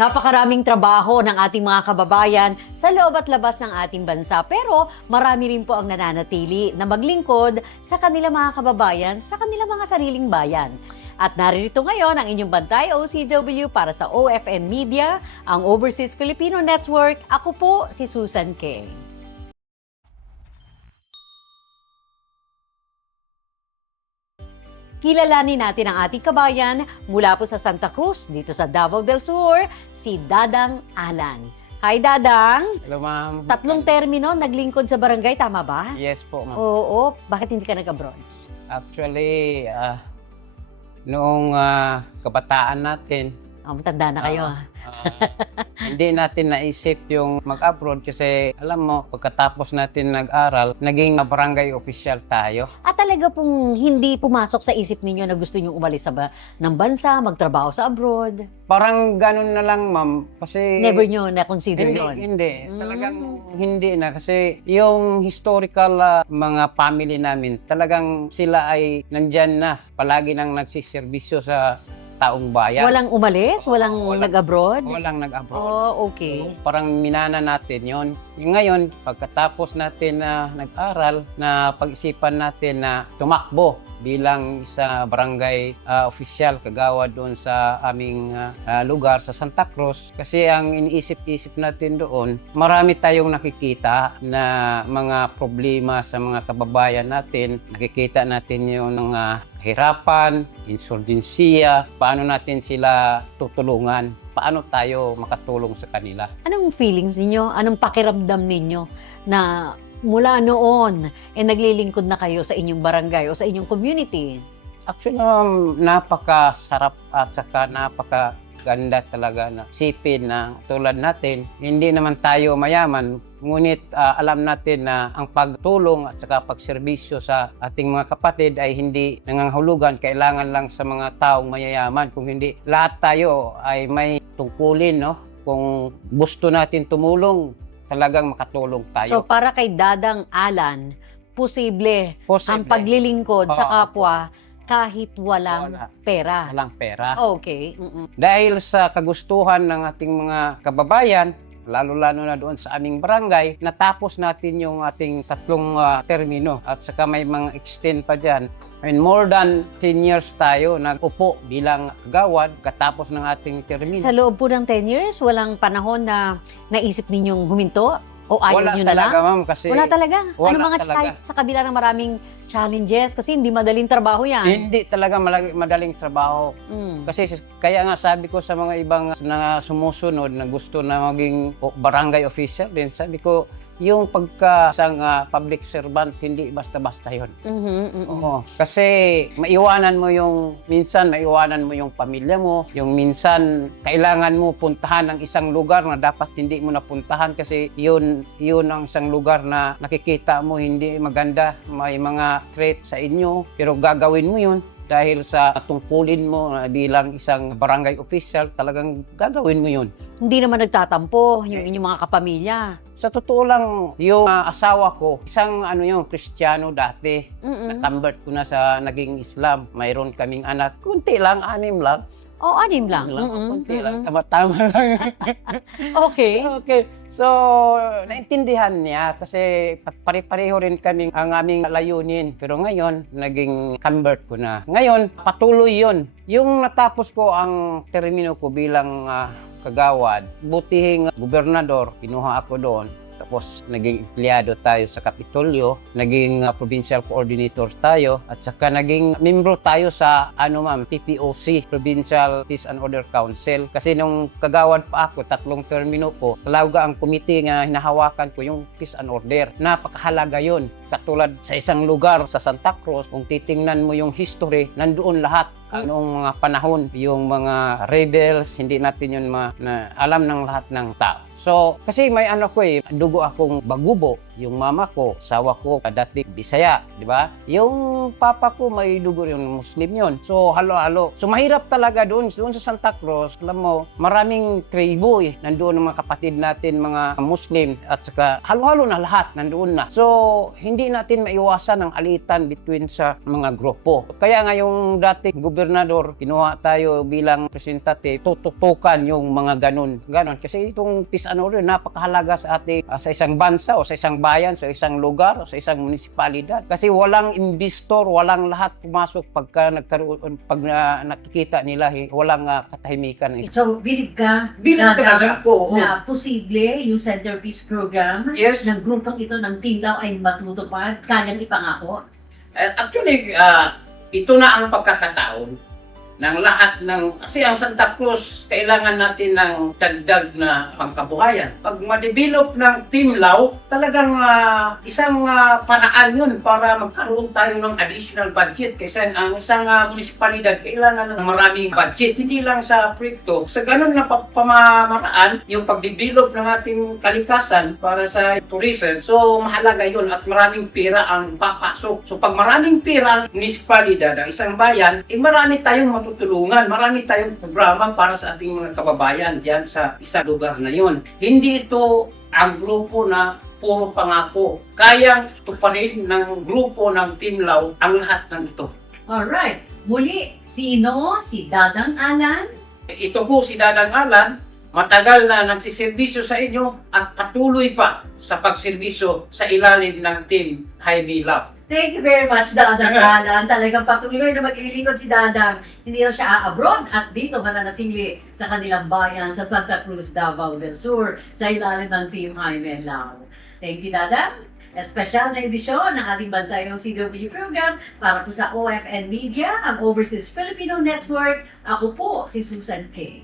Napakaraming trabaho ng ating mga kababayan sa loob at labas ng ating bansa. Pero marami rin po ang nananatili na maglingkod sa kanilang mga kababayan, sa kanilang mga sariling bayan. At narito ngayon ang inyong bantay OCW para sa OFN Media, ang Overseas Filipino Network. Ako po si Susan Kay. Kilalanin natin ang ating kabayan mula po sa Santa Cruz, dito sa Davao del Sur, si Dadang Alan. Hi Dadang! Hello ma'am. 3 termino naglingkod sa barangay, tama ba? Yes po ma'am. Oo. Bakit hindi ka nag-abroad? Actually, noong kabataan natin, Matanda na kayo. hindi natin naisip yung mag-abroad kasi alam mo, pagkatapos natin nag-aral, naging barangay official tayo. At talaga pong hindi pumasok sa isip ninyo na gusto nyo umalis ng bansa, magtrabaho sa abroad? Parang ganun na lang ma'am. Kasi Never nyo na-consider yun? Hindi. Talagang hindi na. Kasi yung historical mga family namin, talagang sila ay nandyan na. Palagi nang nagsiservisyo sa taong bayan. Walang umalis? Walang nag-abroad? Walang nag-abroad. Oh, okay. So, parang minana natin yon. Ngayon, pagkatapos natin na nag-aral, na pag-isipan natin na tumakbo bilang isa barangay official kagawad doon sa aming lugar sa Santa Cruz. Kasi ang iniisip-isip natin doon, marami tayong nakikita na mga problema sa mga kababayan natin. Nakikita natin yung mga kahirapan, insurgensiya, paano natin sila tutulungan, paano tayo makatulong sa kanila. Anong feelings ninyo? Anong pakiramdam ninyo na mula noon, naglilingkod na kayo sa inyong barangay o sa inyong community? Actually, napakasarap at saka napakaganda talaga na isipin na tulad natin, hindi naman tayo mayaman, ngunit alam natin na ang pagtulong at saka pagserbisyo sa ating mga kapatid ay hindi nangangahulugan, kailangan lang sa mga taong mayayaman. Kung hindi, lahat tayo ay may tungkulin, no? Kung gusto natin tumulong, talagang makatulong tayo. So para kay Dadang Alan, posible ang paglilingkod sa kapwa kahit walang pera. Walang pera. Okay. Dahil sa kagustuhan ng ating mga kababayan, lalo-lalo na doon sa aming barangay, natapos natin yung ating 3 termino at saka may mga extend pa dyan. And more than 10 years tayo nag-upo bilang kagawad katapos ng ating termino. Sa loob po ng 10 years, walang panahon na naisip ninyong huminto? O ayaw nyo na lang? Wala talaga, ma'am, kasi Wala talaga? wala Ano mga talaga. kahit sa kabila ng maraming challenges? Kasi hindi madaling trabaho yan. hindi talaga madaling trabaho. Kasi kaya nga sabi ko sa mga ibang na sumusunod na gusto na maging barangay official din, sabi ko, yung pagka-isang public servant, hindi basta-basta yun. Oo. Kasi maiwanan mo minsan maiwanan mo yung pamilya mo, yung minsan kailangan mo puntahan ang isang lugar na dapat hindi mo napuntahan kasi yun ang isang lugar na nakikita mo hindi maganda, may mga threat sa inyo, pero gagawin mo yun. Dahil sa tungkulin mo bilang isang barangay official, talagang gagawin mo yun. Hindi naman nagtatampo yung inyong mga kapamilya. Sa totoo lang, yung asawa ko, isang Kristiyano dati. Na-convert ko na sa naging Islam. Mayroon kaming anak. Kunti lang, 6 lang. 6 lang. Kunti lang, tama-tama lang. Okay. Okay. So, naintindihan niya kasi pare-pareho rin kami ang aming layunin. Pero ngayon, naging convert ko na. Ngayon, patuloy yun. Yung natapos ko ang termino ko bilang kagawad, butihing gobernador, kinuha ako doon. Tapos naging empleyado tayo sa Kapitolyo, naging provincial coordinator tayo, at saka naging membro tayo sa PPOC, Provincial Peace and Order Council. Kasi nung kagawad pa ako, 3 termino ko, talaga ang committee nga hinahawakan ko yung Peace and Order. Napakahalaga yun. Katulad sa isang lugar sa Santa Cruz, kung titingnan mo yung history, nandoon lahat. Anong mga panahon, yung mga rebels, hindi natin yun alam ng lahat ng tao. So, kasi may dugo akong bagubo Yung mama ko, asawa ko, dati Bisaya, di ba? Yung papa ko, may dugo yung Muslim yun. So, halo-halo. So, mahirap talaga doon sa Santa Cruz. Alam mo, maraming tribo eh. Nandoon ang mga kapatid natin, mga Muslim, at saka halo-halo na lahat, nandoon na. So, hindi natin maiwasan ang alitan between sa mga grupo. Kaya nga yung dating gobernador, kinuha tayo bilang representative, tututukan yung mga ganon. Kasi itong peace and order, napakahalaga sa ating, sa isang bansa o sa isang bayan, sa isang lugar o sa isang munisipalidad. Kasi walang investor, walang lahat pumasok pagka nagkaroon, pag nakikita nila, walang katahimikan. So, bilib ka Talaga po. na posible yung centerpiece program Yes. ng grupong ito ng Tindaw ay matutupad, kanyang ipangako? Actually, ito na ang pagkakataon ng lahat ng, kasi ang Santa Cruz, kailangan natin ng dagdag na pangkabuhayan. Pag ma-develop ng Timlaw, talagang isang paraan yun para magkaroon tayo ng additional budget. Kasi ang isang munisipalidad, kailangan ng maraming budget, hindi lang sa proyekto. Sa ganun na pamamaraan, yung pag-develop ng ating kalikasan para sa tourism, so mahalaga yun at maraming pera ang papasok. So pag maraming pera ang munisipalidad, ang isang bayan, marami tayong tutulungan. Marami tayong programa para sa ating mga kababayan dyan sa isang lugar na yun. Hindi ito ang grupo na puro pangako. Kayang tuparin ng grupo ng Timlaw ang lahat ng ito. Alright. Muli, sino? Si Dadang Alan? Ito po si Dadang Alan, matagal na nagsiservisyo sa inyo at patuloy pa sa pagserbisyo sa ilalim ng Team Highway Lab. Thank you very much, Dadang Alan. Talagang patuloy na maglilingkod si Dadang. Hindi na siya abroad at dito mananatili sa kanilang bayan sa Santa Cruz, Davao del Sur sa ilalim ng Team Jaime Lao. Thank you, Dadang. Espesyal na edisyon ng ating Bantayong CW program para po sa OFN Media, ang Overseas Filipino Network. Ako po si Susan K.